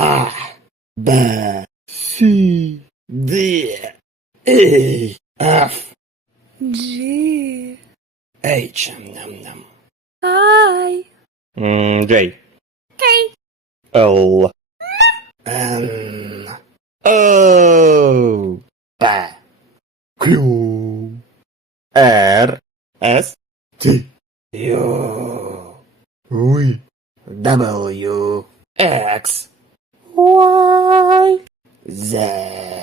A, B, C, D, E, F, G, H, I, J, K, L, N, O, P, Q, R, S, T, U, V, W, X, Y, Z.